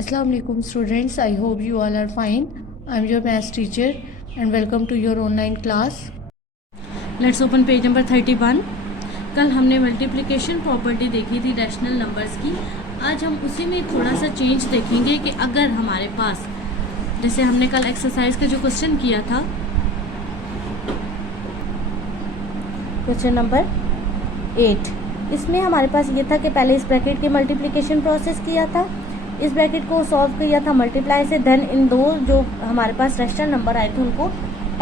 Assalamu alaikum students, I hope you all are fine. I am your maths teacher and welcome to your online class. Let's open page number 31। कल हमने multiplication property देखी थी rational numbers की। आज हम उसी में थोड़ा सा चेंज देखेंगे कि अगर हमारे पास, जैसे हमने कल एक्सरसाइज का जो क्वेश्चन किया था, क्वेश्चन नंबर 8, इसमें हमारे पास ये था कि पहले इस ब्रैकेट की मल्टीप्लिकेशन प्रोसेस किया था, इस ब्रैकेट को सॉल्व किया था मल्टीप्लाई से, देन इन दो जो हमारे पास रैशनल नंबर आए थे उनको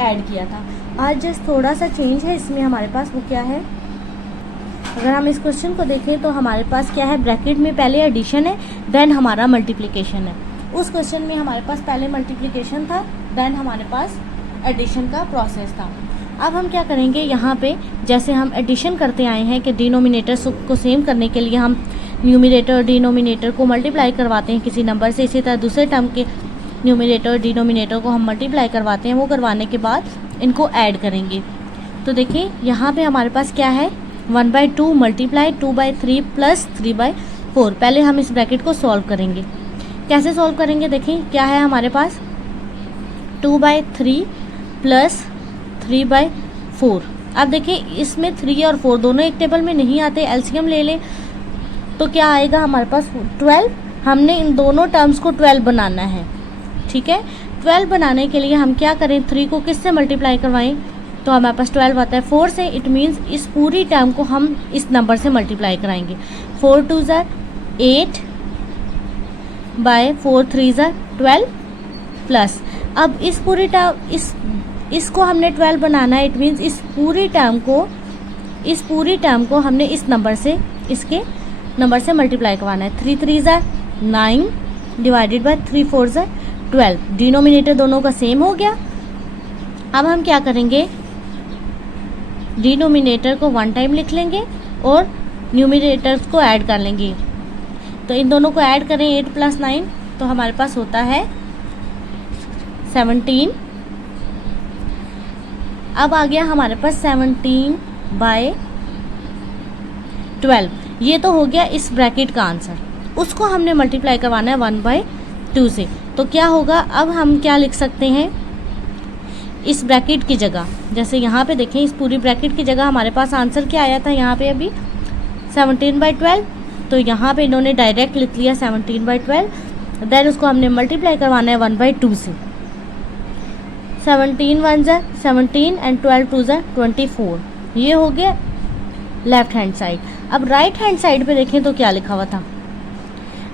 ऐड किया था। आज जस्ट थोड़ा सा चेंज है इसमें हमारे पास, वो क्या है, अगर हम इस क्वेश्चन को देखें तो हमारे पास क्या है, ब्रैकेट में पहले एडिशन है देन हमारा मल्टीप्लिकेशन है। उस क्वेश्चन में हमारे पास पहले मल्टीप्लिकेशन था देन हमारे पास एडिशन का प्रोसेस था। अब हम क्या करेंगे, यहाँ पे जैसे हम एडिशन करते आए हैं कि डिनोमिनेटर को सेम करने के लिए हम न्यूमरेटर और डिनोमिनेटर को मल्टीप्लाई करवाते हैं किसी नंबर से, इसी तरह दूसरे टर्म के न्यूमरेटर और डिनोमिनेटर को हम मल्टीप्लाई करवाते हैं। वो करवाने के बाद इनको ऐड करेंगे। तो देखिए यहाँ पे हमारे पास क्या है, 1/2 मल्टीप्लाई 2/3 प्लस 3/4। पहले हम इस ब्रैकेट को सॉल्व करेंगे। कैसे सॉल्व करेंगे, देखिए क्या है हमारे पास, 2/3 प्लस 3/4। अब देखिए इसमें 3 और 4 दोनों एक टेबल में नहीं आते, एलसीएम ले लें तो क्या आएगा हमारे पास 12। हमने इन दोनों टर्म्स को 12 बनाना है, ठीक है। 12 बनाने के लिए हम क्या करें, 3 को किससे मल्टीप्लाई करवाएं, तो हमारे पास 12 आता है 4 से। इट मीन्स इस पूरी टर्म को हम इस नंबर से मल्टीप्लाई कराएंगे। 4 2 ज़ा 8 बाय 4 3 ज़ा 12 प्लस, अब इस पूरी टर्म इसको हमने 12 बनाना है। इट मीन्स इस पूरी टर्म को हमने इस नंबर से, इसके नंबर से मल्टीप्लाई करवाना है। 3 3 ज़ा 9 डिवाइडेड बाय 3 4 ज़ा 12। डिनोमिनेटर दोनों का सेम हो गया। अब हम क्या करेंगे, डिनोमिनेटर को 1 टाइम लिख लेंगे और न्यूमिनेटर्स को ऐड कर लेंगे। तो इन दोनों को ऐड करें 8 + 9 तो हमारे पास होता है 17। अब आ गया हमारे पास 17/12। ये तो हो गया इस ब्रैकेट का आंसर। उसको हमने मल्टीप्लाई करवाना है 1/2 से। तो क्या होगा, अब हम क्या लिख सकते हैं, इस ब्रैकेट की जगह, जैसे यहाँ पे देखें इस पूरी ब्रैकेट की जगह हमारे पास आंसर क्या आया था, यहाँ पे अभी 17/12। तो यहाँ पे इन्होंने डायरेक्ट लिख लिया 17/12। देन उसको हमने मल्टीप्लाई करवाना है 1/2 से। 17 1 ज़ा 17 एंड 12 2 ज़ा 24। ये हो गया लेफ्ट हैंड साइड। अब राइट हैंड साइड पे देखें तो क्या लिखा हुआ था,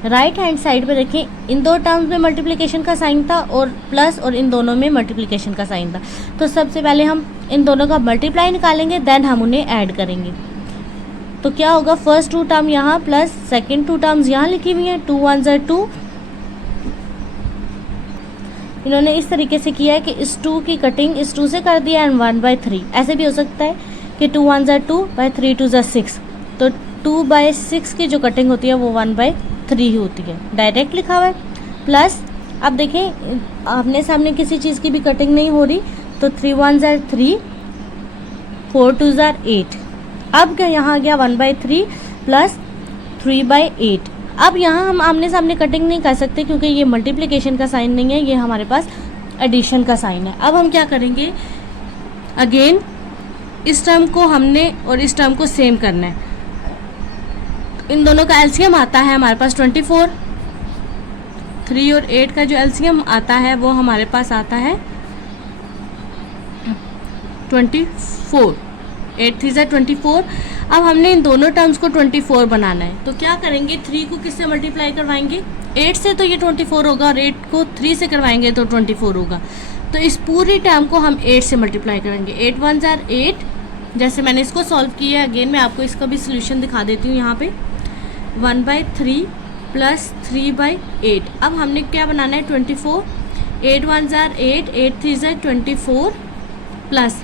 राइट हैंड साइड पे देखें इन दो टर्म्स में मल्टीप्लिकेशन का साइन था और प्लस, और इन दोनों में मल्टीप्लिकेशन का साइन था। तो सबसे पहले हम इन दोनों का मल्टीप्लाई निकालेंगे देन हम उन्हें ऐड करेंगे। तो क्या होगा, फर्स्ट 2 टर्म यहाँ प्लस सेकेंड 2 टर्म्स यहाँ लिखी हुई हैं। 2 1 ज़ा 2। इन्होंने इस तरीके से किया है कि इस 2 की कटिंग इस 2 से कर दिया एंड 1/3। ऐसे भी हो सकता है कि 2 1 ज़ा 2 बाय 3 2 ज़ा 6। तो 2/6 की जो कटिंग होती है वो 1/3 ही होती है, डायरेक्ट लिखा हुआ है। प्लस अब देखें आमने सामने किसी चीज़ की भी कटिंग नहीं हो रही, तो 3 1 ज़ा 3 4 2 ज़ा 8। अब यहाँ आ गया 1/3 प्लस 3/8। अब यहाँ हम आमने सामने कटिंग नहीं कर सकते क्योंकि ये मल्टीप्लिकेशन का साइन नहीं है, ये हमारे पास एडिशन का साइन है। अब हम क्या करेंगे, अगेन इस टर्म को हमने और इस टर्म को सेम करना है। इन दोनों का एलसीएम आता है हमारे पास 24। 3 और 8 का जो एलसीएम आता है वो हमारे पास आता है 24। 8 3 ज़ा 24। अब हमने इन दोनों टर्म्स को 24 बनाना है। तो क्या करेंगे, 3 को किससे मल्टीप्लाई करवाएंगे, 8 से, तो ये 24 होगा, और 8 को 3 से करवाएंगे तो 24 होगा। तो इस पूरी टर्म को हम 8 से मल्टीप्लाई करेंगे। 8 1 ज़ा 8। जैसे मैंने इसको सॉल्व किया है, अगेन मैं आपको इसका भी सोल्यूशन दिखा देती हूँ। यहाँ पे 1/3 प्लस 3/8। अब हमने क्या बनाना है, 24। 8 1 ज़ा 8 8 3 ज़ा 24 प्लस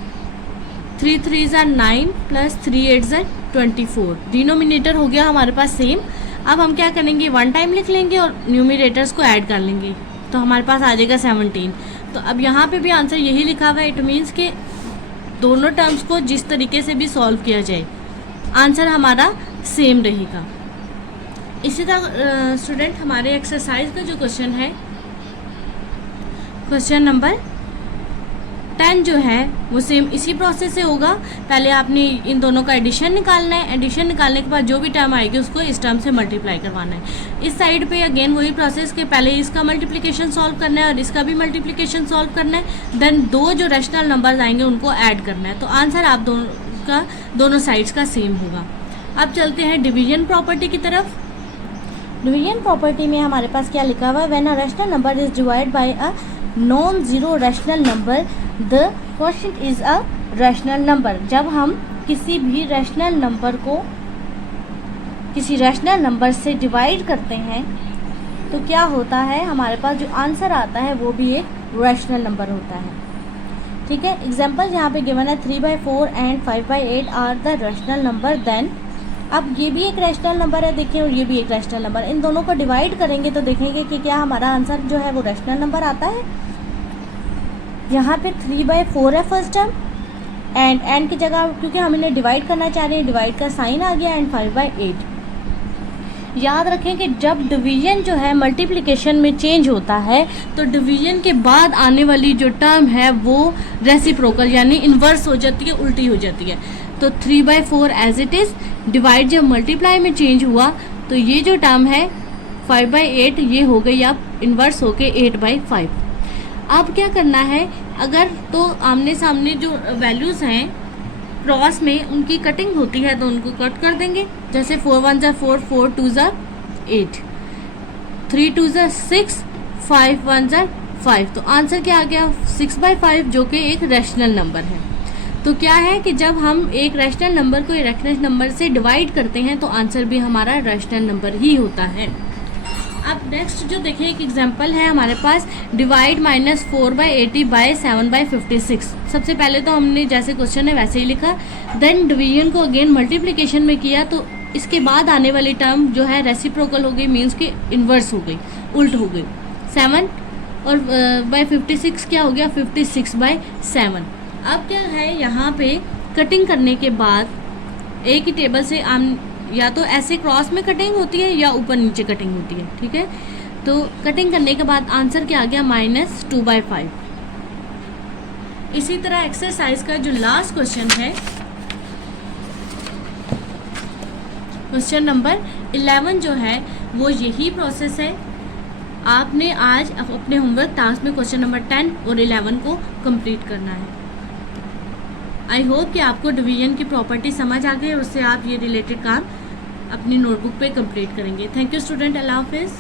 3 3 ज़ा 9 प्लस 3 8 ज़ा 24। डिनोमिनेटर हो गया हमारे पास सेम। अब हम क्या करेंगे, 1 टाइम लिख लेंगे और न्यूमिनेटर्स को ऐड कर लेंगे तो हमारे पास आ जाएगा 17। तो अब यहाँ पे भी आंसर यही लिखा हुआ है। इट मीन्स कि दोनों टर्म्स को जिस तरीके से भी सॉल्व किया जाए आंसर हमारा सेम रहेगा। इसी तरह स्टूडेंट हमारे एक्सरसाइज का जो क्वेश्चन है, क्वेश्चन नंबर 10 जो है वो सेम इसी प्रोसेस से होगा। पहले आपने इन दोनों का एडिशन निकालना है, एडिशन निकालने के बाद जो भी टर्म आएगी उसको इस टर्म से मल्टीप्लाई करवाना है। इस साइड पे अगेन वही प्रोसेस के पहले इसका मल्टीप्लिकेशन सॉल्व करना है और इसका भी मल्टीप्लिकेशन सॉल्व करना है, देन दो जो रैशनल नंबर्स आएंगे उनको ऐड करना है। तो आंसर आप दोनों साइड्स का सेम होगा। अब चलते हैं डिवीजन प्रॉपर्टी की तरफ। डिवीजन प्रॉपर्टी में हमारे पास क्या लिखा हुआ है, when a rational number is divide by a non zero rational number the quotient is a rational number. जब हम किसी भी रैशनल नंबर को किसी रैशनल नंबर से डिवाइड करते हैं तो क्या होता है, हमारे पास जो आंसर आता है वो भी एक रैशनल नंबर होता है। ठीक है, एग्जांपल यहाँ पे गिवन है 3/4 and 5/8 are the rational number. Then अब ये भी एक रैशनल नंबर है, देखिए, और ये भी एक रैशनल नंबर। इन दोनों को डिवाइड करेंगे तो देखेंगे कि क्या हमारा आंसर जो है वो रैशनल नंबर आता है। यहाँ पे 3/4 है फर्स्ट टर्म, एंड की जगह क्योंकि हम इन्हें डिवाइड करना चाह रहे हैं, डिवाइड का साइन आ गया, एंड 5/8। याद रखें कि जब डिवीजन जो है मल्टीप्लिकेशन में चेंज होता है तो डिवीजन के बाद आने वाली जो टर्म है वो रेसिप्रोकल यानी इन्वर्स हो जाती है, उल्टी हो जाती है। तो 3/4 एज इट इज़, डिवाइड जब मल्टीप्लाई में चेंज हुआ तो ये जो टर्म है 5/8 ये हो गई अब इन्वर्स होके 8/5। अब क्या करना है, अगर तो आमने सामने जो वैल्यूज़ हैं क्रॉस में उनकी कटिंग होती है तो उनको कट कर देंगे। जैसे 4 1 ज़ा 4, 4 2 ज़ा 8, 3 2 ज़ा 6, 5 1 ज़ा 5। तो आंसर क्या आ गया 6/5, जो कि एक रैशनल नंबर है। तो क्या है कि जब हम एक रैशनल नंबर को एक रैशनल नंबर से डिवाइड करते हैं तो आंसर भी हमारा रैशनल नंबर ही होता है। अब नेक्स्ट जो देखें एक एग्जांपल है हमारे पास, डिवाइड -4/80 बाय 7/56। सबसे पहले तो हमने जैसे क्वेश्चन है वैसे ही लिखा, देन डिवीजन को अगेन मल्टीप्लिकेशन में किया तो इसके बाद आने वाली टर्म जो है रेसिप्रोकल हो गई, मीन्स कि इन्वर्स हो गई, उल्ट हो गई। 7 और बाय 56 क्या हो गया 56/7। अब क्या है, यहाँ पे कटिंग करने के बाद एक ही टेबल से या तो ऐसे क्रॉस में कटिंग होती है या ऊपर नीचे कटिंग होती है। ठीक है, तो कटिंग करने के बाद आंसर क्या आ गया -2/5। इसी तरह एक्सरसाइज का जो लास्ट क्वेश्चन है, क्वेश्चन नंबर 11 जो है वो यही प्रोसेस है। आपने आज अपने होमवर्क टास्क में क्वेश्चन नंबर 10 और 11 को कंप्लीट करना है। आई होप कि आपको डिवीजन की प्रॉपर्टी समझ आ गई और उससे आप ये रिलेटेड काम अपनी नोटबुक पे कंप्लीट करेंगे। थैंक यू स्टूडेंट, अल्लाह हाफिज़।